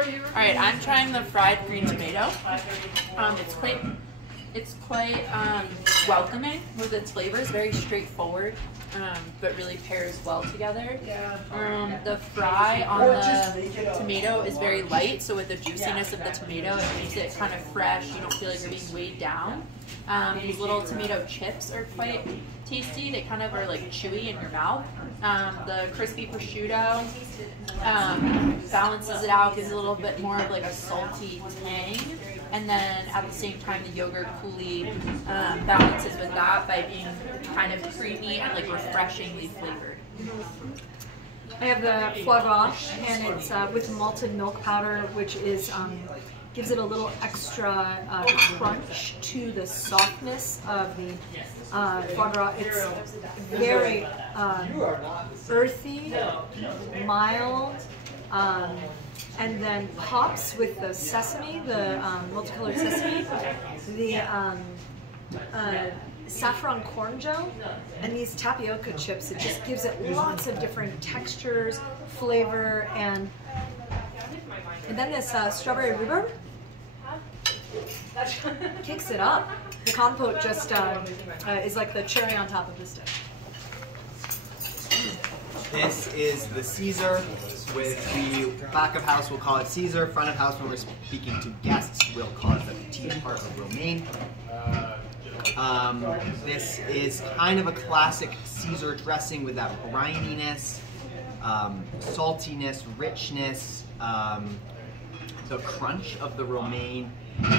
Alright, I'm trying the fried green tomato. It's quite welcoming with its flavors, very straightforward, but really pairs well together. The fry on the tomato is very light, so with the juiciness of the tomato, it makes it kind of fresh. You don't feel like you're being weighed down. These little tomato chips are quite tasty. They kind of are like chewy in your mouth. The crispy prosciutto balances it out, gives it a little bit more of like a salty tang. And then at the same time, the yogurt coulis balances with that by being kind of creamy and like refreshingly flavored. I have the Foie Gras, and it's with malted milk powder, which is gives it a little extra crunch to the softness of the foie gras. It's very earthy, mild, and then pops with the sesame, the multicolored sesame, the saffron corn gel, and these tapioca chips. It just gives it lots of different textures, flavor, and then this strawberry rhubarb kicks it up. The compote just is like the cherry on top of this dish. This is the Caesar. With the back of house, we'll call it Caesar. Front of house, when we're speaking to guests, we'll call it the petite part of romaine. This is kind of a classic Caesar dressing with that brininess, saltiness, richness. The crunch of the romaine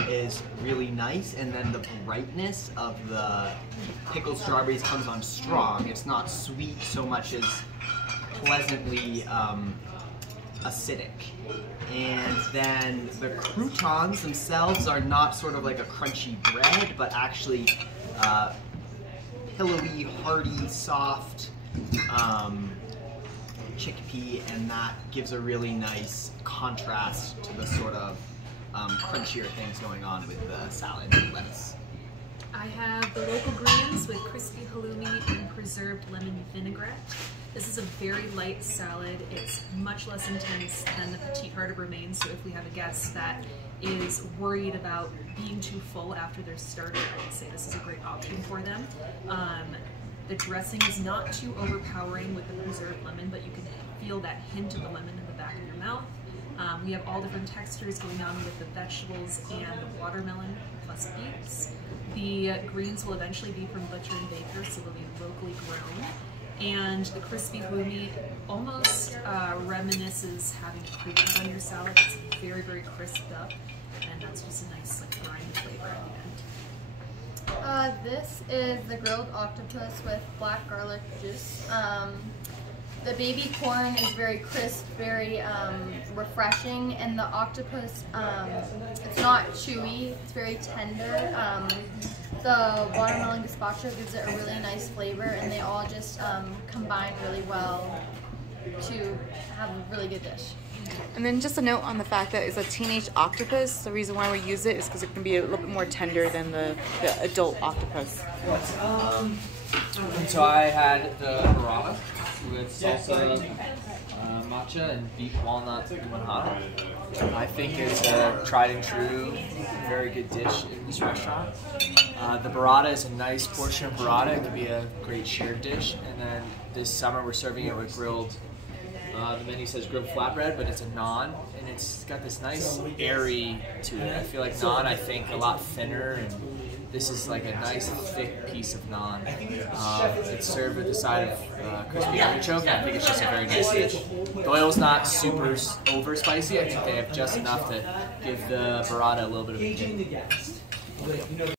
is really nice, and then the brightness of the pickled strawberries comes on strong. It's not sweet so much as pleasantly acidic. And then the croutons themselves are not sort of like a crunchy bread, but actually pillowy, hearty, soft chickpea, and that gives a really nice contrast to the sort of crunchier things going on with the salad and lettuce. I have the local greens with crispy halloumi and preserved lemon vinaigrette. This is a very light salad. It's much less intense than the petite heart of romaine, so if we have a guest that is worried about being too full after their starter, I would say this is a great option for them. The dressing is not too overpowering with the preserved lemon, but you can feel that hint of the lemon in the back of your mouth. We have all different textures going on with the vegetables and the watermelon plus beets. The greens will eventually be from Butcher and Baker, so they'll be locally grown. And the crispy halloumi almost reminisces having a crouton on your salad. It's very, very crisped up, and that's just a nice like briny flavor at the end. This is the grilled octopus with black garlic juice. The baby corn is very crisp, very refreshing, and the octopus, it's not chewy, it's very tender. The watermelon gazpacho gives it a really nice flavor, and they all just combine really well to have a really good dish. And then just a note on the fact that it's a teenage octopus. The reason why we use it is because it can be a little bit more tender than the adult octopus. So I had the burrata with salsa, matcha, and beef walnut manjada. I think it's a tried and true, very good dish in this restaurant. The burrata is a nice portion of burrata. It could be a great shared dish. And then this summer we're serving it with grilled. The menu says grilled flatbread, but it's a naan, and it's got this nice airy to it. I feel like naan, I think, a lot thinner, and this is like a nice thick piece of naan. It's served with a side of crispy artichoke, and I think it's just a very nice dish. The oil's not super over spicy. I think they have just enough to give the burrata a little bit of a kick.